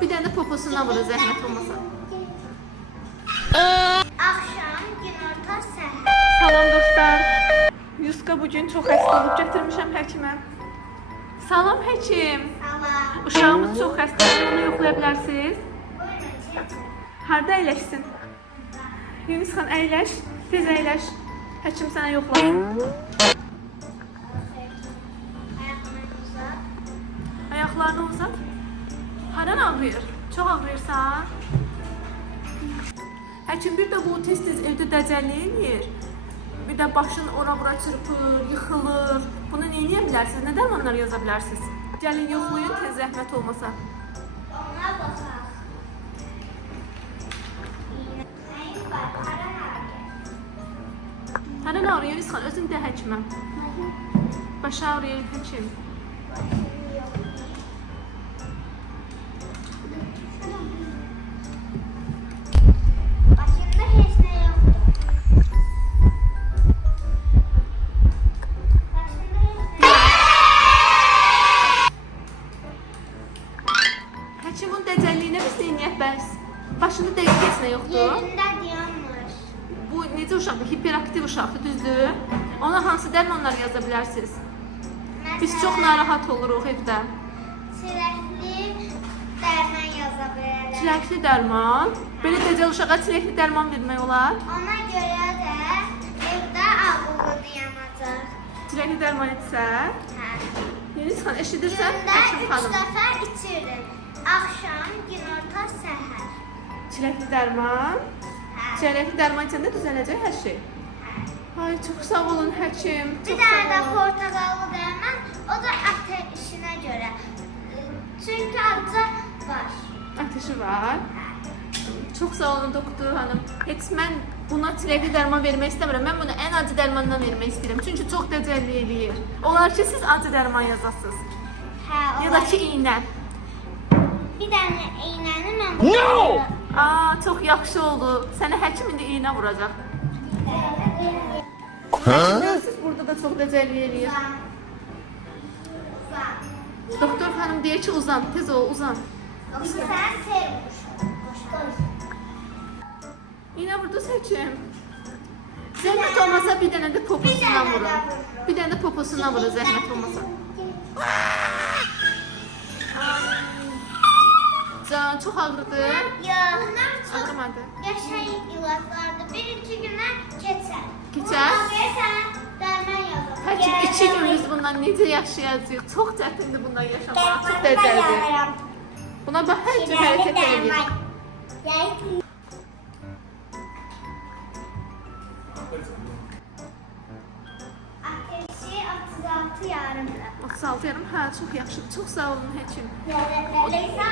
Bir dənə də poposundan vurur zəhmət olmasa. Axşam, günorta, səhər. Salam dostlar. Yuska bugün çox xəstə olub gətirmişəm həkimə. Salam həkim. Salam. Uşağımız çox xəstədir, onu yoxlaya bilərsiniz. Buyurun, çəkin. Harda əyləşsin? Yunus xan əyləş, tez əyləş. Həkim sənə yoxlayır. Ayaqlarını uzat. Ayaqlarını uzat. Haran ağrıyır? Çox ağrıyırsa? Həkim bir də bu tez-tez evdə dəcəllik eləyir. Bir də başını ora-bura çırpır, yıxılır. Bunu nə edə bilərsiniz? Nə dərmanlar yaza bilərsiniz? Gəlin yoxlayın, tez zəhmət olmasa. Ona baxaq. Nəyin var? Aran ağrıyor. Haran ağrıyır Yunus xan? Özün də həkimə. Baş ağrıyır həkim. Başında heç nə yoxdur. Başında heç nə yoxdur. Həkimin dəcəlliyinə biz neyniyək bəs? Başında dəqiq heç nə yoxdur. Yerində dayanmır. Bu necə uşaqdır? Hiperaktiv uşaqdır, düzdür? Ona hansı dərmanlar yaza bilərsiniz? Biz çox narahat oluruq evdə. Çiləkli dərman yaza bilərlər. Çiləkli dərman. Belə dəcəl uşağa çiləkli dərman vermək olar. Ona görə də evdə ağıllı dayanacaq. Çiləkli dərman etsə, Hə. Yunus xan eşidirsən? Gündə Həkim 3 xanım. dəfə içirdin. Axşam, günorta, səhər. Çiləkli dərman. Hə. Çiləkli dərman içəndə düzələcək hər şey. Ay çox sağ olun həkim. Bir Çox dənə də sağ olun. portaqallı dərman, o da ateşinə görə. Çünki acı var. Ateşi var. Çox sağ olun doktor hanım. Heç mən buna çiləkli dərman vermək istəmirəm. Mən bunu ən acı dərmandan vermək istəyirəm. Çünki çox dəcəllik eləyir. Olar ki siz acı dərman yazasınız. Hə, Ya da ki iynə. bir dənə iynəni mən burada. Aa, çox yaxşı oldu. Sənə həkim indi iynə vuracaq. Siz burada da çox dəcəllik eləyir. Doktor hanım deyir ki uzan, tez ol, uzan. Sən sevmiş. İynə vurdu həkim. Zəhmət olmasa bir dənə də poposundan vurun. Bir dənə də poposundan vurun zəhmət olmasa. Can çox ağrıdı. Yox, bunlar çox Ağrımadı. yaşayın ilaclardır. Birinci günə keçər. Keçər? Bundan verirsən, dərman yazır. Həkim 2 gün biz bundan necə yaşayacağıq? Çox çətindir bundan yaşamaq. Çox dəcəldir. Buna bax hər cür hərəkət edir. Ateşi 36 yarımdır. 36 yarım, hə, çox yaxşıdır. Çox sağ olun həkim. Leysa